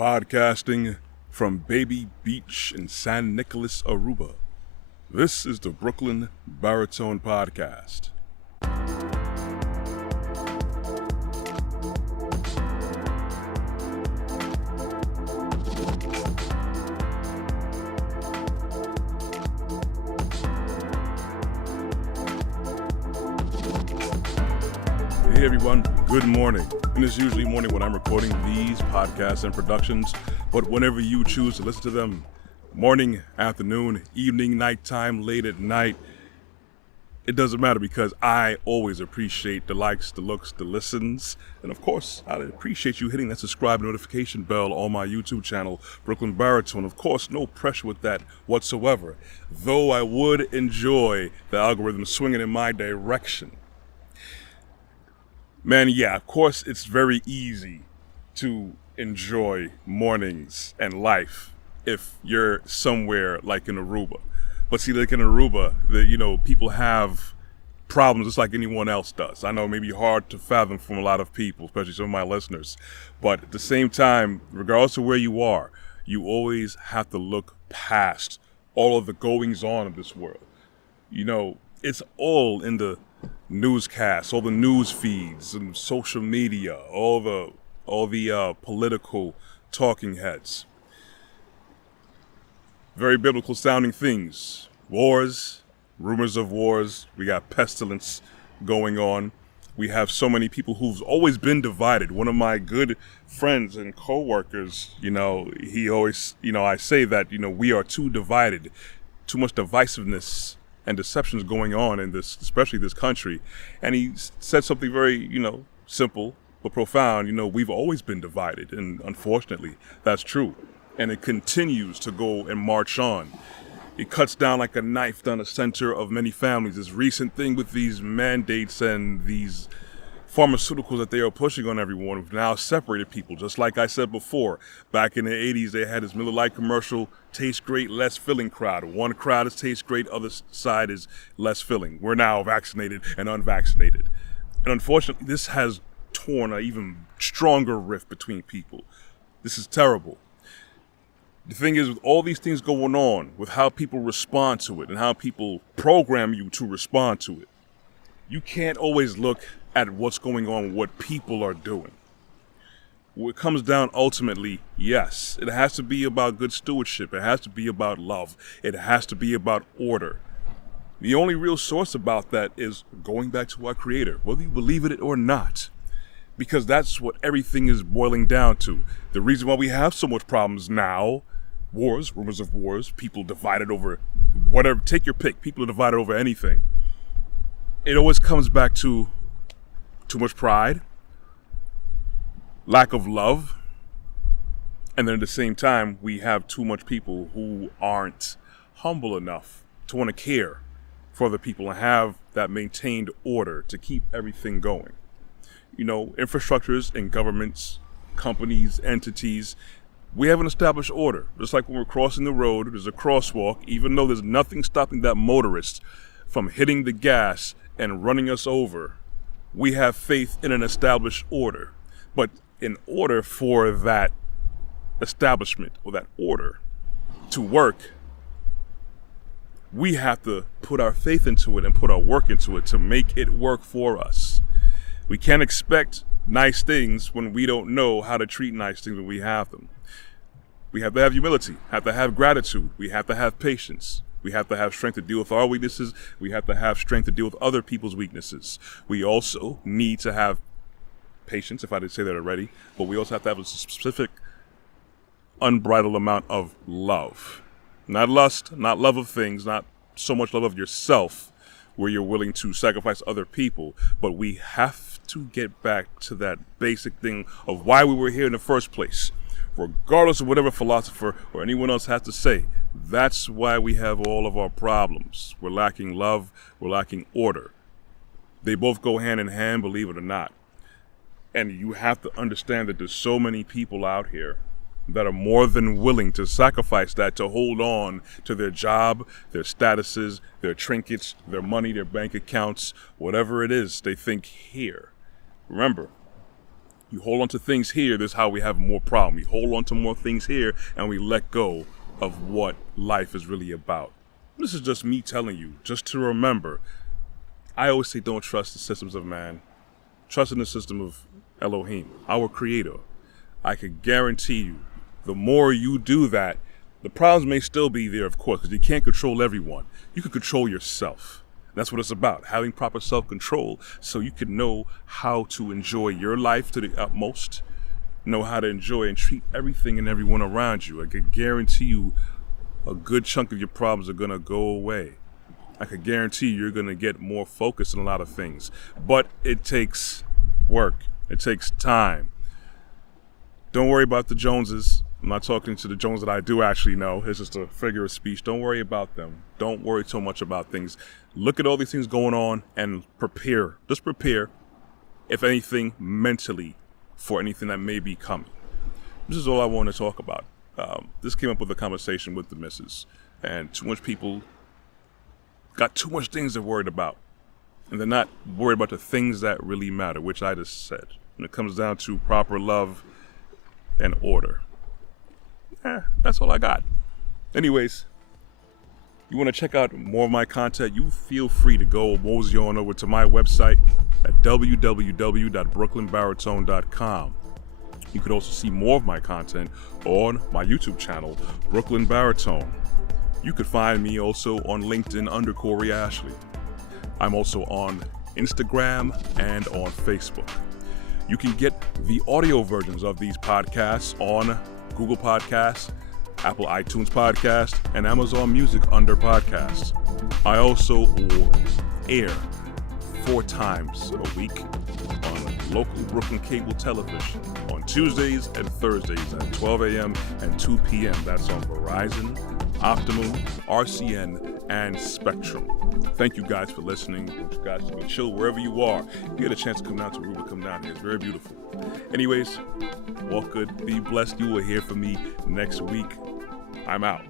Podcasting from Baby Beach in San Nicolas, Aruba. This is the Brooklyn Baritone Podcast. Hey everyone, good morning. And it's usually morning when I'm recording these podcasts and productions, but whenever you choose to listen to them, morning, afternoon, evening, nighttime, late at night, it doesn't matter because I always appreciate the likes, the looks, the listens, and of course, I appreciate you hitting that subscribe notification bell on my YouTube channel, Brooklyn Baritone. Of course, no pressure with that whatsoever, though I would enjoy the algorithm swinging in my direction. Man, yeah, of course, it's very easy to enjoy mornings and life if you're somewhere like in Aruba. But see, like in Aruba, people have problems just like anyone else does. I know it may be hard to fathom from a lot of people, especially some of my listeners. But at the same time, regardless of where you are, you always have to look past all of the goings on of this world. You know, it's all in the newscasts, all the news feeds and social media, all the political talking heads. Very biblical sounding things. Wars, rumors of wars. We got pestilence going on. We have so many people who've always been divided. One of my good friends and co-workers, he always, I say that, we are too divided, too much divisiveness and deceptions going on in this, especially this country. And he said something very, simple but profound. We've always been divided, and unfortunately, that's true. And it continues to go and march on. It cuts down like a knife down the center of many families. This recent thing with these mandates and these pharmaceuticals that they are pushing on everyone have now separated people. Just like I said before, back in the 80s, they had this Miller Lite commercial, taste great, less filling crowd. One crowd is taste great, other side is less filling. We're now vaccinated and unvaccinated. And unfortunately, this has torn an even stronger rift between people. This is terrible. The thing is, with all these things going on, with how people respond to it and how people program you to respond to it, you can't always look at what's going on, what people are doing. What comes down ultimately, yes, it has to be about good stewardship. It has to be about love. It has to be about order. The only real source about that is going back to our Creator, whether you believe it or not, because that's what everything is boiling down to. The reason why we have so much problems now, wars, rumors of wars, people divided over whatever, take your pick, people are divided over anything. It always comes back to too much pride, lack of love, and then at the same time, we have too much people who aren't humble enough to want to care for other people and have that maintained order to keep everything going. Infrastructures and governments, companies, entities, we have an established order. Just like when we're crossing the road, there's a crosswalk, even though there's nothing stopping that motorist from hitting the gas and running us over. We have faith in an established order. But in order for that establishment or that order to work, we have to put our faith into it and put our work into it to make it work for us. We can't expect nice things when we don't know how to treat nice things when we have them. We have to have humility, have to have gratitude, we have to have patience. We have to have strength to deal with our weaknesses. We have to have strength to deal with other people's weaknesses. We also need to have patience, if I didn't say that already, but we also have to have a specific unbridled amount of love. Not lust, not love of things, not so much love of yourself, where you're willing to sacrifice other people, but we have to get back to that basic thing of why we were here in the first place. Regardless of whatever philosopher or anyone else has to say, that's why we have all of our problems. We're lacking love, we're lacking order. They both go hand in hand, believe it or not. And you have to understand that there's so many people out here that are more than willing to sacrifice that to hold on to their job, their statuses, their trinkets, their money, their bank accounts, whatever it is they think here. Remember, You hold on to things here, this is how we have more problem. We hold on to more things here and we let go of what life is really about. This is just me telling you, just to remember. I always say don't trust the systems of man. Trust in the system of Elohim, our creator. I could guarantee you, the more you do that, the problems may still be there, of course, because you can't control everyone. You can control yourself. That's what it's about, having proper self-control so you can know how to enjoy your life to the utmost, know how to enjoy and treat everything and everyone around you. I can guarantee you a good chunk of your problems are going to go away. I can guarantee you're going to get more focused on a lot of things. But it takes work. It takes time. Don't worry about the Joneses. I'm not talking to the Jones that I do actually know. It's just a figure of speech. Don't worry about them. Don't worry so much about things. Look at all these things going on and prepare. Just prepare, if anything, mentally for anything that may be coming. This is all I want to talk about. This came up with a conversation with the missus, and too much people got too much things they're worried about, and they're not worried about the things that really matter, which I just said. When it comes down to proper love and order. That's all I got. Anyways, you want to check out more of my content, you feel free to go mosey on over to my website at www.brooklynbaritone.com. You could also see more of my content on my YouTube channel, Brooklyn Baritone. You could find me also on LinkedIn under Corey Ashley. I'm also on Instagram and on Facebook. You can get the audio versions of these podcasts on Google Podcasts, Apple iTunes Podcast, and Amazon Music under Podcasts. I also air 4 times a week on local Brooklyn cable television on Tuesdays and Thursdays at 12 a.m. and 2 p.m. That's on Verizon, Optimum, RCN, and Spectrum. Thank you guys for listening. You guys can be chill wherever you are. If you get a chance to come down to Aruba, come down here. It's very beautiful. Anyways, walk good, be blessed. You will hear from me next week. I'm out.